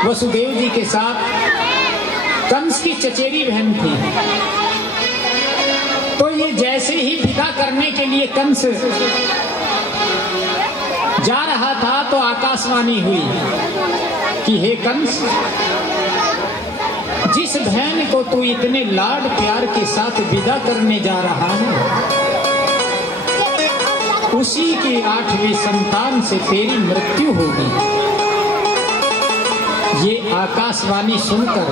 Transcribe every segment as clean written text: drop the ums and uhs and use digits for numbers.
वसुदेव जी के साथ कंस की चचेरी बहन थी। तो ये जैसे ही विदा करने के लिए कंस जा रहा था तो आकाशवाणी हुई कि हे कंस, जिस बहन को तू इतने लाड प्यार के साथ विदा करने जा रहा है, उसी की 8वीं संतान से तेरी मृत्यु होगी। ये आकाशवाणी सुनकर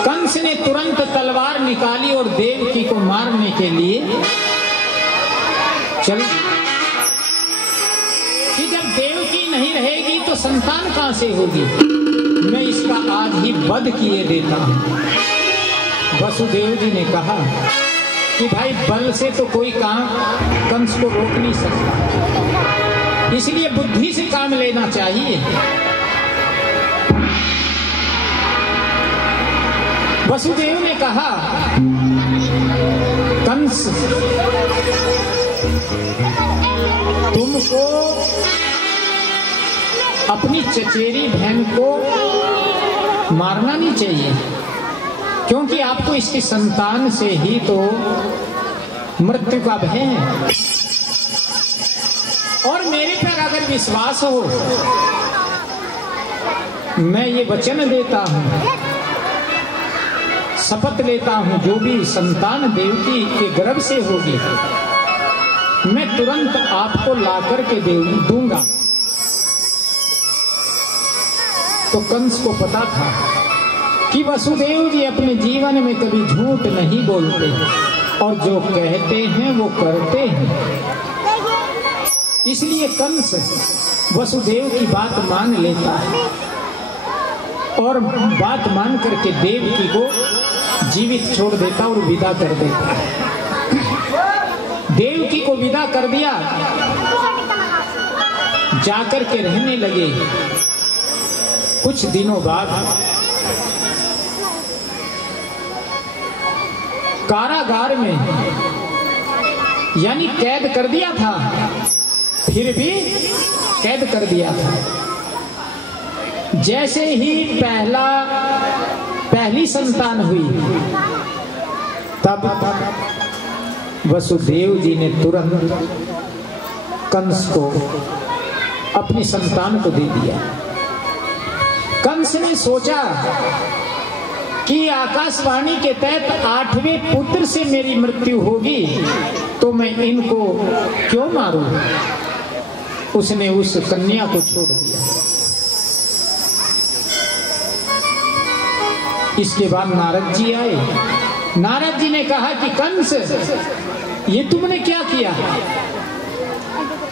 कंस ने तुरंत तलवार निकाली और देवकी को मारने के लिए चल। कि जब देवकी नहीं रहेगी तो संतान कहां से होगी? मैं इसका आज ही वध किए देता हूं। वसुदेव जी ने कहा कि भाई बल से तो कोई काम कंस को रोक नहीं सकता, इसलिए बुद्धि से काम लेना चाहिए। वसुदेव ने कहा, कंस, तुमको अपनी चचेरी बहन को मारना नहीं चाहिए, क्योंकि आपको इसकी संतान से ही तो मृत्यु का भय है। और मेरे पर अगर विश्वास हो, मैं ये वचन देता हूं, शपथ लेता हूं, जो भी संतान देवकी के गर्भ से होगी मैं तुरंत आपको लाकर के दूंगा। तो कंस को पता था कि वसुदेव जी अपने जीवन में कभी झूठ नहीं बोलते और जो कहते हैं वो करते हैं। इसलिए कंस वसुदेव की बात मान लेता है और बात मान करके देवकी को जीवित छोड़ देता और विदा कर देता। देवकी को विदा कर दिया, जाकर के रहने लगे। कुछ दिनों बाद कारागार में, यानी कैद कर दिया था, फिर भी कैद कर दिया था। जैसे ही पहली संतान हुई, तब वसुदेव जी ने तुरंत कंस को अपनी संतान को दे दिया। कंस ने सोचा कि आकाशवाणी के तहत 8वें पुत्र से मेरी मृत्यु होगी, तो मैं इनको क्यों मारूं? उसने उस कन्या को छोड़ दिया। इसके बाद नारद जी आए। नारद जी ने कहा कि कंस, ये तुमने क्या किया?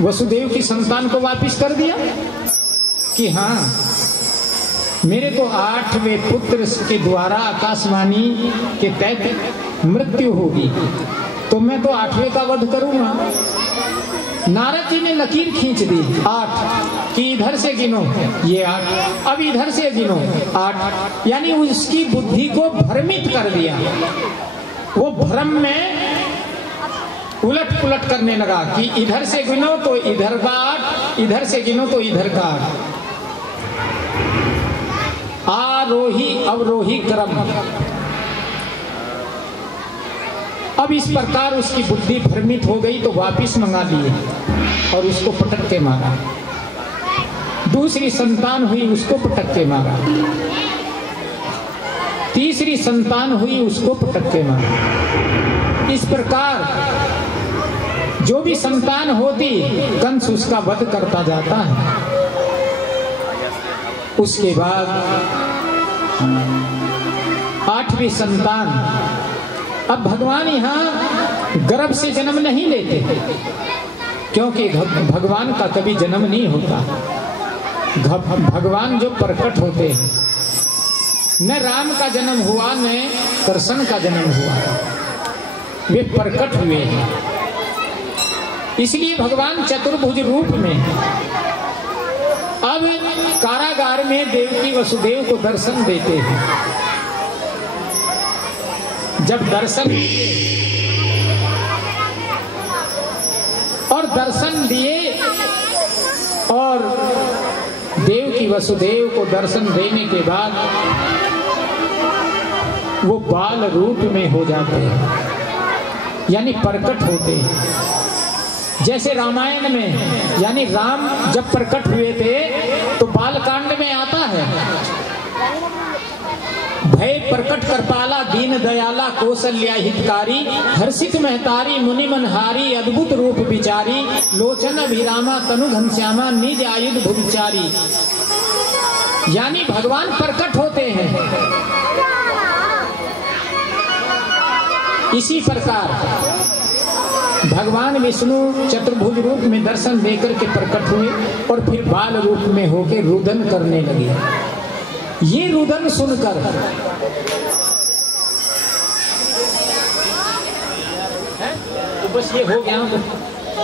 वसुदेव की संतान को वापिस कर दिया? कि हाँ, मेरे तो 8वें पुत्र के द्वारा आकाशवाणी के तहत मृत्यु होगी, तो मैं तो 8वें का वध करूंगा। नारद जी ने लकीर खींच दी 8 कि इधर से गिनो, ये 8, अब इधर से गिनो 8, यानी उसकी बुद्धि को भ्रमित कर दिया। वो भ्रम में उलट पुलट करने लगा कि इधर से गिनो तो इधर का 8, इधर से गिनो तो इधर का 8। आरोही अवरोही क्रम। अब इस प्रकार उसकी बुद्धि भ्रमित हो गई तो वापिस मंगा लिए और उसको पटक के मारा। दूसरी संतान हुई, उसको पटक के मारा। तीसरी संतान हुई, उसको पटक के मारा। इस प्रकार जो भी संतान होती, कंस उसका वध करता जाता है। उसके बाद 8वीं संतान। अब भगवान यहाँ गर्भ से जन्म नहीं लेते, क्योंकि भगवान का कभी जन्म नहीं होता। भगवान जो प्रकट होते हैं, न राम का जन्म हुआ न कृष्ण का जन्म हुआ, वे प्रकट हुए हैं। इसलिए भगवान चतुर्भुज रूप में अब कारागार में देवकी वसुदेव को दर्शन देते हैं। जब दर्शन दिए और देवकी वसुदेव को दर्शन देने के बाद वो बाल रूप में हो जाते हैं, यानी प्रकट होते हैं। जैसे रामायण में यानी राम जब प्रकट हुए थे तो बालकांड में आता है, भय प्रकट कर पाला दीन दयाला कौशल्या हितकारी, हर्षित महतारी मुनि मनहारी, अद्भुत रूप विचारी, लोचन अभिरामा तनु घनश्यामा, निज आयुध भुविचारी। यानी भगवान प्रकट होते हैं। इसी प्रकार भगवान विष्णु चतुर्भुज रूप में दर्शन देकर के प्रकट हुए और फिर बाल रूप में होकर रुदन करने लगे। ये रुदन सुनकर तो बस ये हो गया,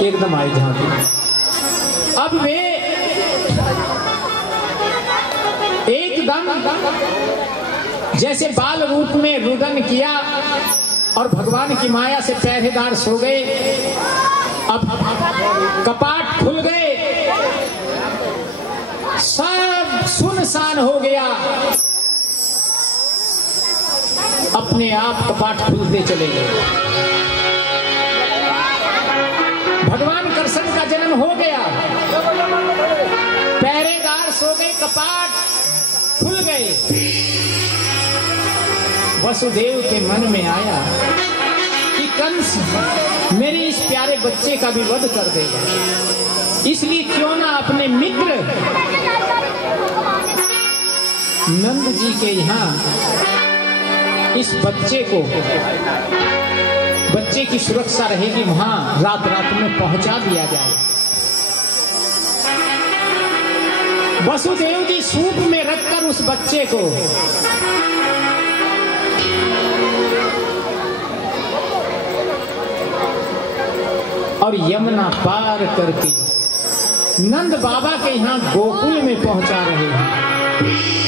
एकदम आई जहां पे। अब वे एकदम जैसे बाल रूप में रुदन किया और भगवान की माया से पहरेदार सो गए। अब कपाट खुल गए, सब सुनसान हो गया, अपने आप कपाट खुलते चले गए। भगवान कृष्ण का जन्म हो गया, पहरेदार सो गए, कपाट खुल गए। वसुदेव के मन में आया कि कंस मेरे इस प्यारे बच्चे का भी वध कर देगा, इसलिए क्यों ना अपने मित्र नंद जी के यहाँ इस बच्चे को, बच्चे की सुरक्षा रहेगी, वहां रात रात में पहुंचा दिया जाए। वसुदेव जी सूप में रखकर उस बच्चे को और यमुना पार करके नंद बाबा के यहाँ गोकुल में पहुंचा रहे हैं।